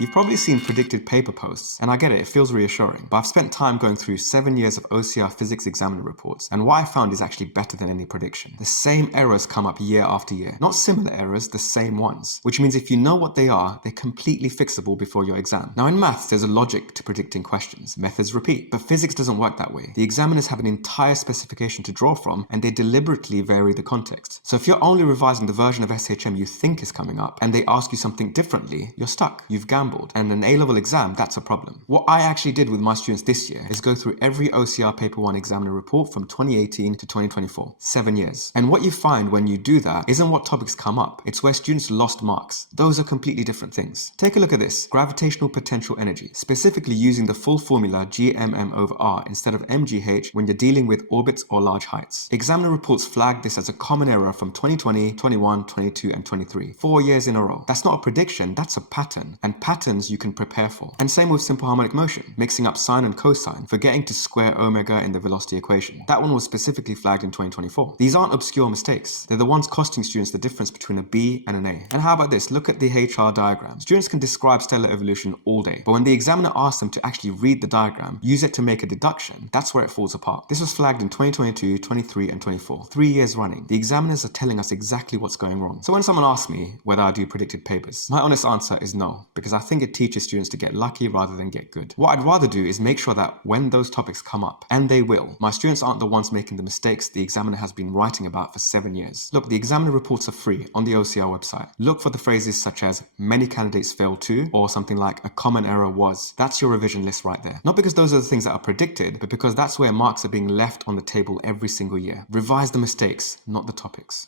You've probably seen predicted paper posts, and I get it feels reassuring, but I've spent time going through 7 years of OCR physics examiner reports, and what I found is actually better than any prediction. The same errors come up year after year. Not similar errors, the same ones. Which means if you know what they are, they're completely fixable before your exam. Now in maths, there's a logic to predicting questions. Methods repeat, but physics doesn't work that way. The examiners have an entire specification to draw from, and they deliberately vary the context. So if you're only revising the version of SHM you think is coming up, and they ask you something differently, you're stuck. You've gambled. And an A-level exam, that's a problem. What I actually did with my students this year is go through every OCR Paper 1 examiner report from 2018 to 2024. 7 years. And what you find when you do that isn't what topics come up, it's where students lost marks. Those are completely different things. Take a look at this. Gravitational potential energy. Specifically using the full formula gmm/r instead of mgh when you're dealing with orbits or large heights. Examiner reports flagged this as a common error from 2020, 21, 22, and 23. 4 years in a row. That's not a prediction, that's a pattern. And patterns you can prepare for. And same with simple harmonic motion. Mixing up sine and cosine, forgetting to square omega in the velocity equation. That one was specifically flagged in 2024. These aren't obscure mistakes. They're the ones costing students the difference between a B and an A. And how about this? Look at the HR diagram. Students can describe stellar evolution all day, but when the examiner asks them to actually read the diagram, use it to make a deduction, that's where it falls apart. This was flagged in 2022, 23, and 24. 3 years running. The examiners are telling us exactly what's going wrong. So when someone asks me whether I do predicted papers, my honest answer is no, because I think it teaches students to get lucky rather than get good. What I'd rather do is make sure that when those topics come up, and they will, my students aren't the ones making the mistakes the examiner has been writing about for 7 years. Look, the examiner reports are free on the OCR website. Look for the phrases such as many candidates failed to, or something like a common error was. That's your revision list right there. Not because those are the things that are predicted, but because that's where marks are being left on the table every single year. Revise the mistakes, not the topics.